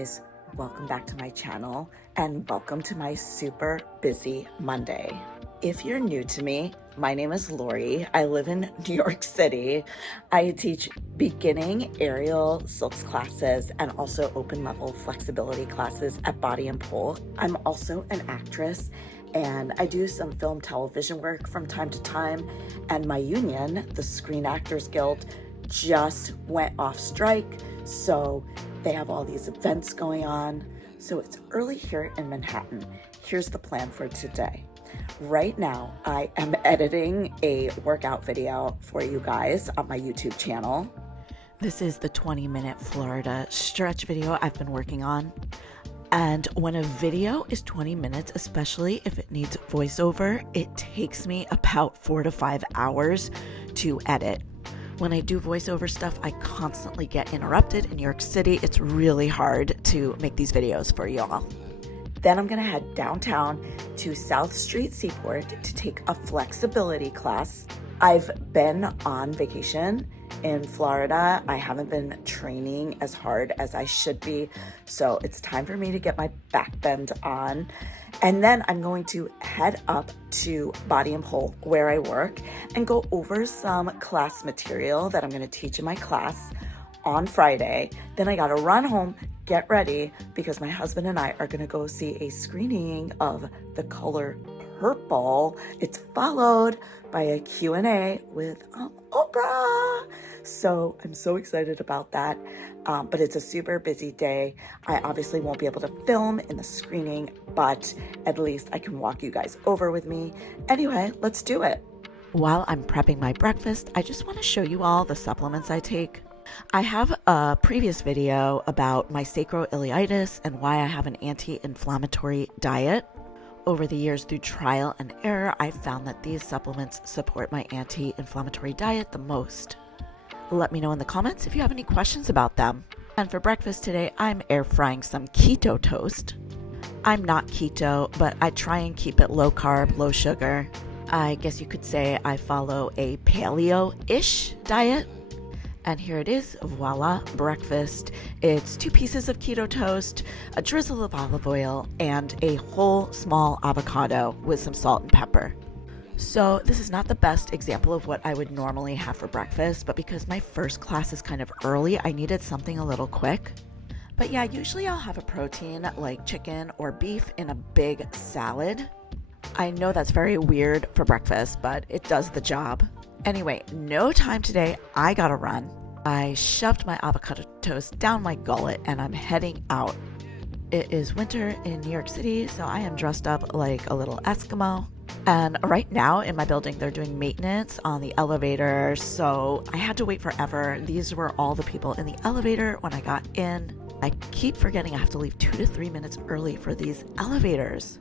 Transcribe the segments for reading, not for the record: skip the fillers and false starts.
guys, welcome back to my channel and welcome to my super busy Monday. If you're new to me, my name is Laurie. I live in New York City. I teach beginning aerial silks classes and also open level flexibility classes at Body and Pole. I'm also an actress and I do some film television work from time to time, and my union, the Screen Actors Guild, just went off strike, so they have all these events going on. So it's early here in Manhattan. Here's the plan for today. Right now, I am editing a workout video for you guys on my YouTube channel. This is the 20-minute Florida stretch video I've been working on. And when a video is 20 minutes, especially if it needs voiceover, it takes me about 4 to 5 hours to edit. When I do voiceover stuff, I constantly get interrupted. In New York City, it's really hard to make these videos for y'all. Then I'm gonna head downtown to South Street Seaport to take a flexibility class. I've been on vacation in Florida. I haven't been training as hard as I should be, so it's time for me to get my back bend on. And then I'm going to head up to Body and Pole where I work and go over some class material that I'm going to teach in my class on Friday. Then I got to run home, get ready, because my husband and I are going to go see a screening of The Color Purple. It's followed by a Q&A with OPRAH. So I'm so excited about that. But it's a super busy day. I obviously won't be able to film in the screening, but at least I can walk you guys over with me. Anyway, let's do it. While I'm prepping my breakfast, I just want to show you all the supplements I take. I have a previous video about my sacroiliitis and why I have an anti-inflammatory diet. Over the years, through trial and error, I've found that these supplements support my anti-inflammatory diet the most. Let me know in the comments if you have any questions about them. And for breakfast today, I'm air frying some keto toast. I'm not keto, but I try and keep it low carb, low sugar. I guess you could say I follow a paleo-ish diet. And here it is, voila, breakfast. It's 2 pieces of keto toast, a drizzle of olive oil, and a whole small avocado with some salt and pepper. So this is not the best example of what I would normally have for breakfast, but because my first class is kind of early, I needed something a little quick. But yeah, usually I'll have a protein like chicken or beef in a big salad. I know that's very weird for breakfast, but it does the job. Anyway, no time today, I gotta run. I shoved my avocado toast down my gullet and I'm heading out. It is winter in New York City, so I am dressed up like a little Eskimo. And right now in my building, they're doing maintenance on the elevator, so I had to wait forever. These were all the people in the elevator when I got in. I keep forgetting I have to leave 2 to 3 minutes early for these elevators.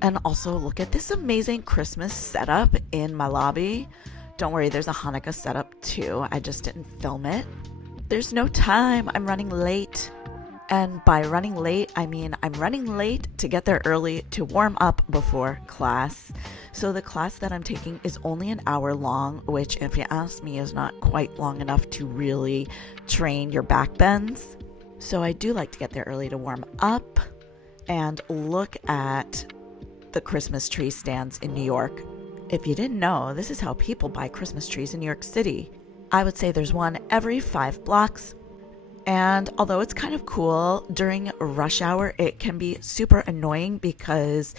And also, look at this amazing Christmas setup in my lobby. Don't worry, there's a Hanukkah setup too. I just didn't film it. There's no time. I'm running late. And by running late, I mean I'm running late to get there early to warm up before class. So the class that I'm taking is only an hour long, which if you ask me is not quite long enough to really train your back bends. So I do like to get there early to warm up and look at the Christmas tree stands in New York. If you didn't know, this is how people buy Christmas trees in New York City. I would say there's one every 5 blocks. And although it's kind of cool, during rush hour, it can be super annoying because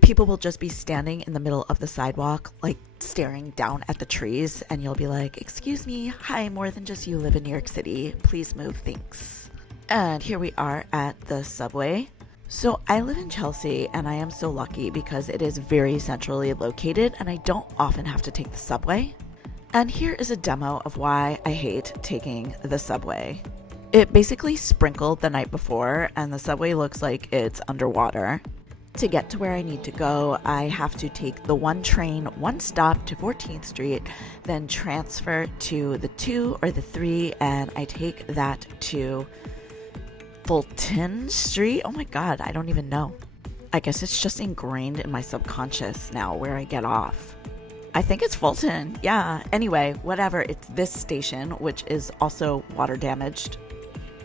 people will just be standing in the middle of the sidewalk, like staring down at the trees. And you'll be like, excuse me, hi, more than just you live in New York City. Please move, thanks. And here we are at the subway. So I live in Chelsea and I am so lucky because it is very centrally located and I don't often have to take the subway. And here is a demo of why I hate taking the subway. It basically sprinkled the night before and the subway looks like it's underwater. To get to where I need to go, I have to take the 1 train, 1 stop to 14th Street, then transfer to the 2 or the 3, and I take that to Fulton Street. Oh my god, I don't even know. I guess it's just ingrained in my subconscious now where I get off. I think it's Fulton. Yeah, anyway, whatever. It's this station, which is also water damaged.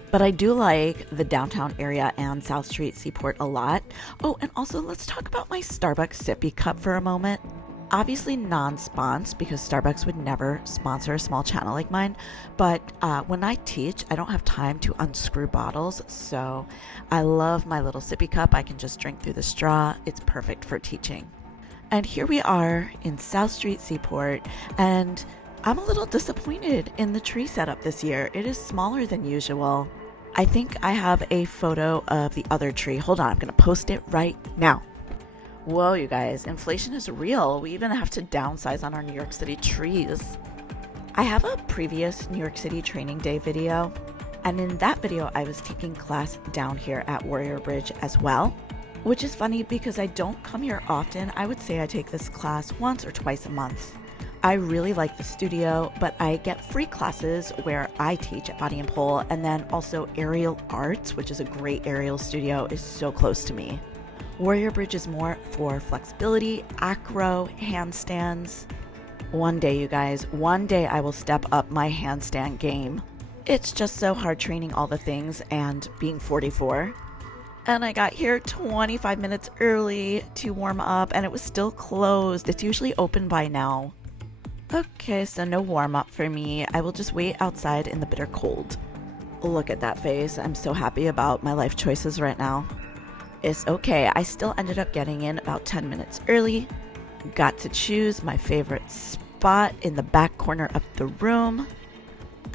But I do like the downtown area and South Street Seaport a lot. Oh, and also let's talk about my Starbucks sippy cup for a moment. Obviously non-sponsor because Starbucks would never sponsor a small channel like mine. But when I teach, I don't have time to unscrew bottles. So I love my little sippy cup. I can just drink through the straw. It's perfect for teaching. And here we are in South Street Seaport, and I'm a little disappointed in the tree setup this year. It is smaller than usual. I think I have a photo of the other tree. Hold on, I'm going to post it right now. Whoa, you guys, inflation is real. We even have to downsize on our New York City trees. I have a previous New York City training day video, and in that video I was taking class down here at Warrior Bridge as well, which is funny because I don't come here often. I would say I take this class once or twice a month. I really like the studio, but I get free classes where I teach at Body and Pole, and then also Aerial Arts, which is a great aerial studio, is so close to me. Warrior Bridge is more for flexibility, acro, handstands. One day, you guys, one day I will step up my handstand game. It's just so hard training all the things and being 44. And I got here 25 minutes early to warm up, and it was still closed. It's usually open by now. Okay, so no warm up for me. I will just wait outside in the bitter cold. Look at that face. I'm so happy about my life choices right now. It's okay. I still ended up getting in about 10 minutes early. Got to choose my favorite spot in the back corner of the room.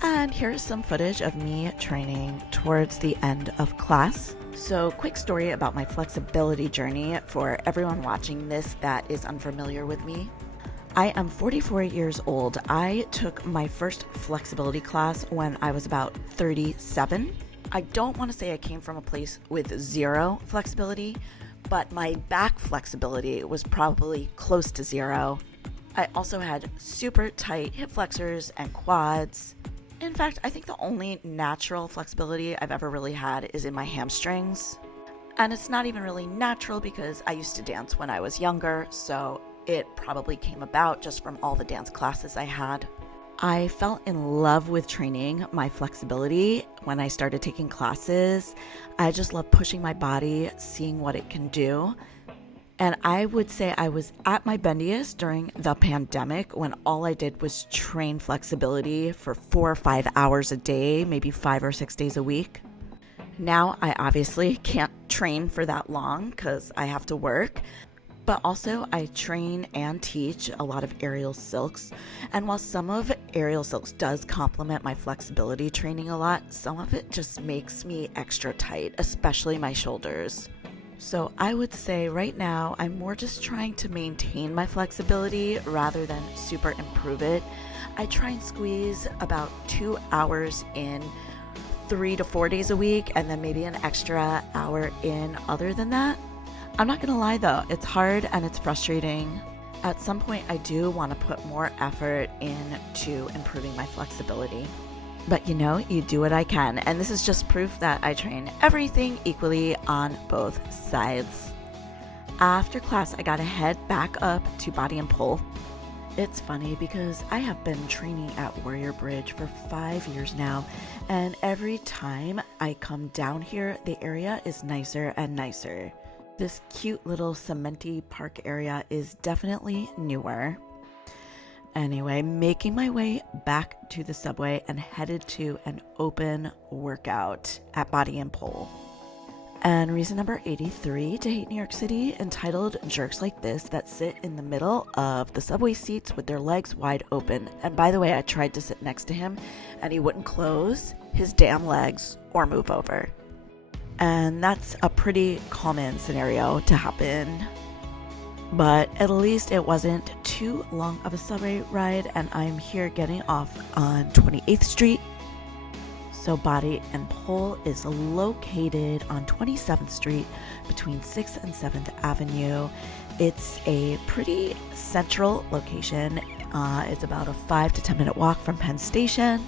And here's some footage of me training towards the end of class. So, quick story about my flexibility journey for everyone watching this that is unfamiliar with me. I am 44 years old. I took my first flexibility class when I was about 37. I don't want to say I came from a place with zero flexibility, but my back flexibility was probably close to zero. I also had super tight hip flexors and quads. In fact, I think the only natural flexibility I've ever really had is in my hamstrings. And it's not even really natural because I used to dance when I was younger, so it probably came about just from all the dance classes I had. I fell in love with training my flexibility when I started taking classes. I just love pushing my body, seeing what it can do. And I would say I was at my bendiest during the pandemic when all I did was train flexibility for 4 or 5 hours a day, maybe 5 or 6 days a week. Now I obviously can't train for that long because I have to work. But also I train and teach a lot of aerial silks. And while some of aerial silks does complement my flexibility training a lot, some of it just makes me extra tight, especially my shoulders. So I would say right now I'm more just trying to maintain my flexibility rather than super improve it. I try and squeeze about 2 hours in 3 to 4 days a week, and then maybe an extra hour in other than that. I'm not gonna lie though, it's hard and it's frustrating. At some point I do want to put more effort into improving my flexibility. But you know, you do what I can, and this is just proof that I train everything equally on both sides. After class, I gotta head back up to Body and Pole. It's funny because I have been training at Warrior Bridge for 5 years now, and every time I come down here, the area is nicer and nicer. This cute little cementy park area is definitely newer. Anyway, making my way back to the subway and headed to an open workout at Body and Pole. And reason number 83 to hate New York City, entitled Jerks Like This That Sit in the Middle of the Subway Seats with Their Legs Wide Open. And by the way, I tried to sit next to him and he wouldn't close his damn legs or move over. And that's a pretty common scenario to happen. But at least it wasn't too long of a subway ride, and I'm here getting off on 28th Street. So Body and Pole is located on 27th Street between 6th and 7th Avenue. It's a pretty central location. It's about a 5 to 10 minute walk from Penn Station.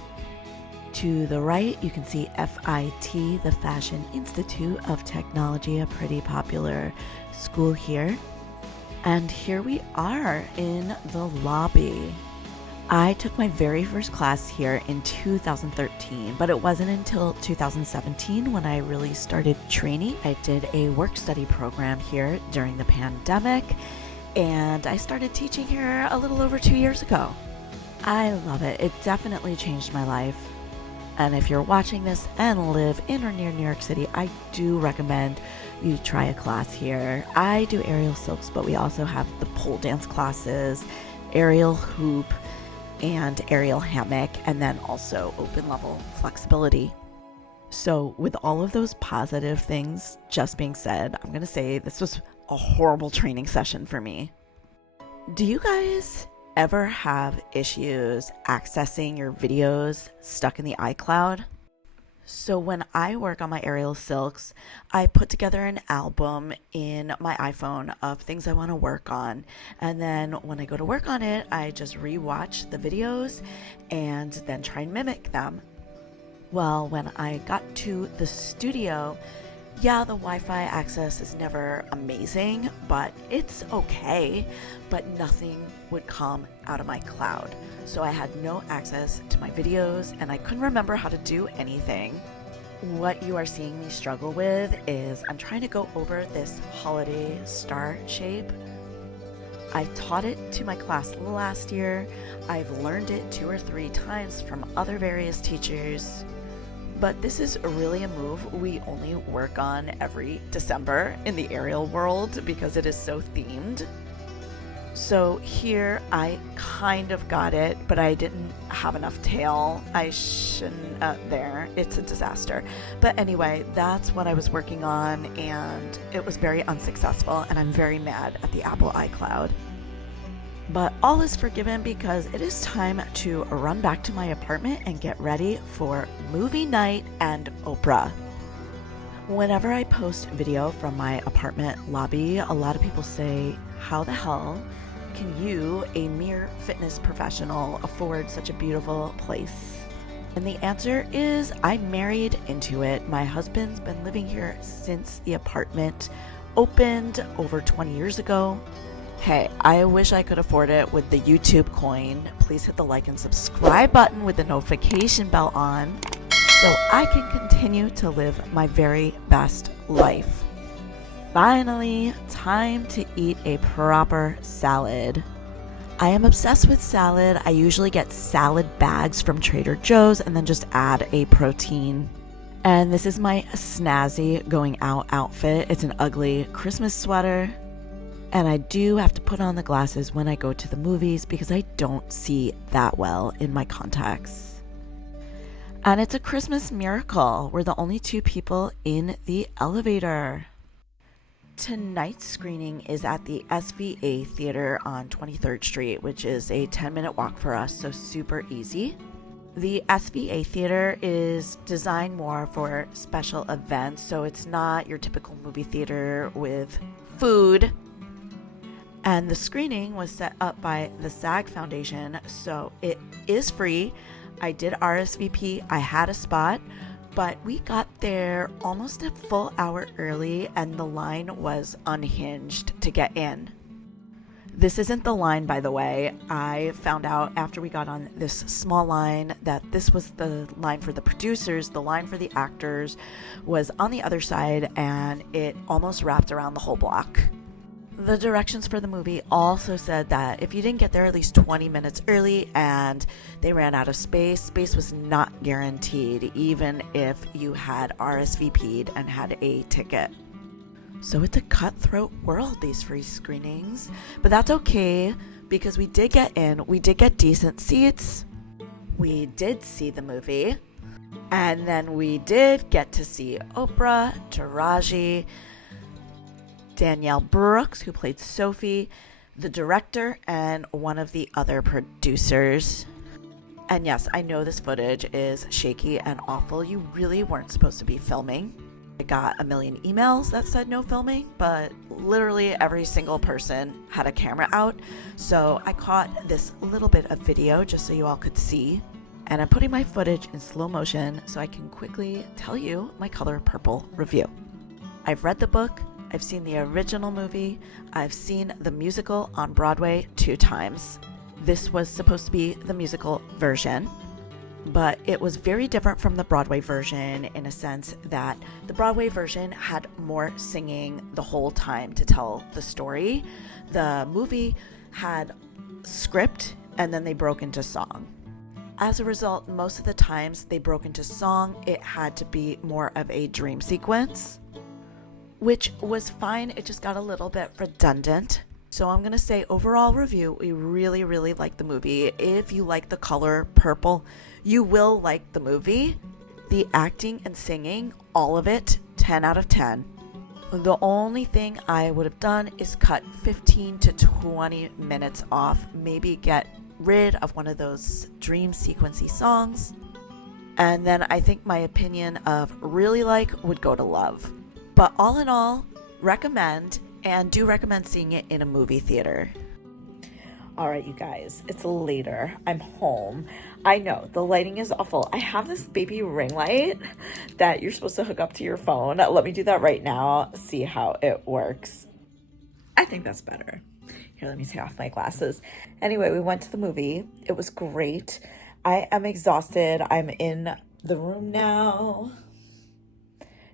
To the right, you can see FIT, the Fashion Institute of Technology, a pretty popular school here. And here we are in the lobby. I took my very first class here in 2013, but it wasn't until 2017 when I really started training. I did a work-study program here during the pandemic, and I started teaching here a little over 2 years ago. I love it. It definitely changed my life. And if you're watching this and live in or near New York City, I do recommend you try a class here. I do aerial silks, but we also have the pole dance classes, aerial hoop, and aerial hammock, and then also open level flexibility. So with all of those positive things just being said, I'm going to say this was a horrible training session for me. Do you guys ever have issues accessing your videos stuck in the iCloud? So when I work on my aerial silks, I put together an album in my iPhone of things I want to work on. And then when I go to work on it, I just rewatch the videos and then try and mimic them. Well, when I got to the studio, yeah, the Wi-Fi access is never amazing, but it's okay. But nothing would come out of my cloud. So I had no access to my videos and I couldn't remember how to do anything. What you are seeing me struggle with is I'm trying to go over this holiday star shape. I taught it to my class last year. I've learned it 2 or 3 times from other various teachers. But this is really a move we only work on every December in the aerial world because it is so themed. So here I kind of got it, but I didn't have enough tail. I shouldn't, there, it's a disaster. But anyway, that's what I was working on and it was very unsuccessful and I'm very mad at the Apple iCloud. But all is forgiven because it is time to run back to my apartment and get ready for movie night and OPRAH. Whenever I post video from my apartment lobby, a lot of people say, how the hell can you, a mere fitness professional, afford such a beautiful place? And the answer is I married into it. My husband's been living here since the apartment opened over 20 years ago. Hey, I wish I could afford it with the YouTube coin. Please hit the like and subscribe button with the notification bell on so I can continue to live my very best life. Finally, time to eat a proper salad. I am obsessed with salad. I usually get salad bags from Trader Joe's and then just add a protein. And this is my snazzy going out outfit. It's an ugly Christmas sweater. And I do have to put on the glasses when I go to the movies because I don't see that well in my contacts. And it's a Christmas miracle. We're the only 2 people in the elevator. Tonight's screening is at the SVA Theater on 23rd Street, which is a 10-minute walk for us, so super easy. The SVA Theater is designed more for special events, so it's not your typical movie theater with food. And the screening was set up by the SAG Foundation, so it is free. I did RSVP, I had a spot, but we got there almost a full hour early and the line was unhinged to get in. This isn't the line, by the way. I found out after we got on this small line that this was the line for the producers. The line for the actors was on the other side and it almost wrapped around the whole block. The directions for the movie also said that if you didn't get there at least 20 minutes early and they ran out of space, space was not guaranteed, even if you had RSVP'd and had a ticket. So it's a cutthroat world, these free screenings, but that's okay because we did get in, we did get decent seats, we did see the movie, and then we did get to see OPRAH, Taraji, Danielle Brooks, who played Sophie, the director, and one of the other producers. And yes, I know this footage is shaky and awful. You really weren't supposed to be filming. I got a million emails that said no filming, but literally every single person had a camera out. So I caught this little bit of video just so you all could see. And I'm putting my footage in slow motion so I can quickly tell you my Color Purple review. I've read the book. I've seen the original movie. I've seen the musical on Broadway 2 times. This was supposed to be the musical version, but it was very different from the Broadway version in a sense that the Broadway version had more singing the whole time to tell the story. The movie had script and then they broke into song. As a result, most of the times they broke into song, it had to be more of a dream sequence, which was fine. It just got a little bit redundant. So I'm going to say overall review, we really, really like the movie. If you like the color purple, you will like the movie. The acting and singing, all of it, 10 out of 10. The only thing I would have done is cut 15 to 20 minutes off, maybe get rid of one of those dream sequency songs. And then I think my opinion of really like would go to love. But all in all, recommend, and do recommend seeing it in a movie theater. All right, you guys, it's later. I'm home. I know the lighting is awful. I have this baby ring light that you're supposed to hook up to your phone. Let me do that right now, see how it works. I think that's better. Here, let me take off my glasses. Anyway, we went to the movie. It was great. I am exhausted. I'm in the room now.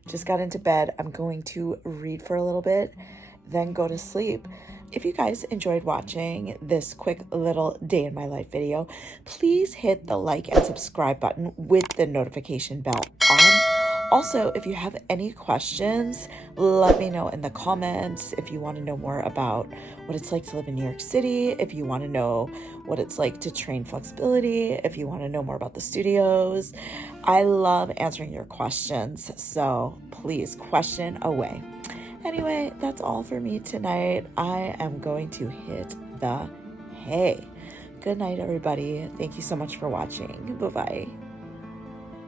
Just got into bed. I'm going to read for a little bit, then go to sleep. If you guys enjoyed watching this quick little day in my life video, please hit the like and subscribe button with the notification bell on. Also, if you have any questions, let me know in the comments. If you want to know more about what it's like to live in New York City, if you want to know what it's like to train flexibility, if you want to know more about the studios, I love answering your questions. So please question away. Anyway, that's all for me tonight. I am going to hit the hay. Good night, everybody. Thank you so much for watching. Bye-bye.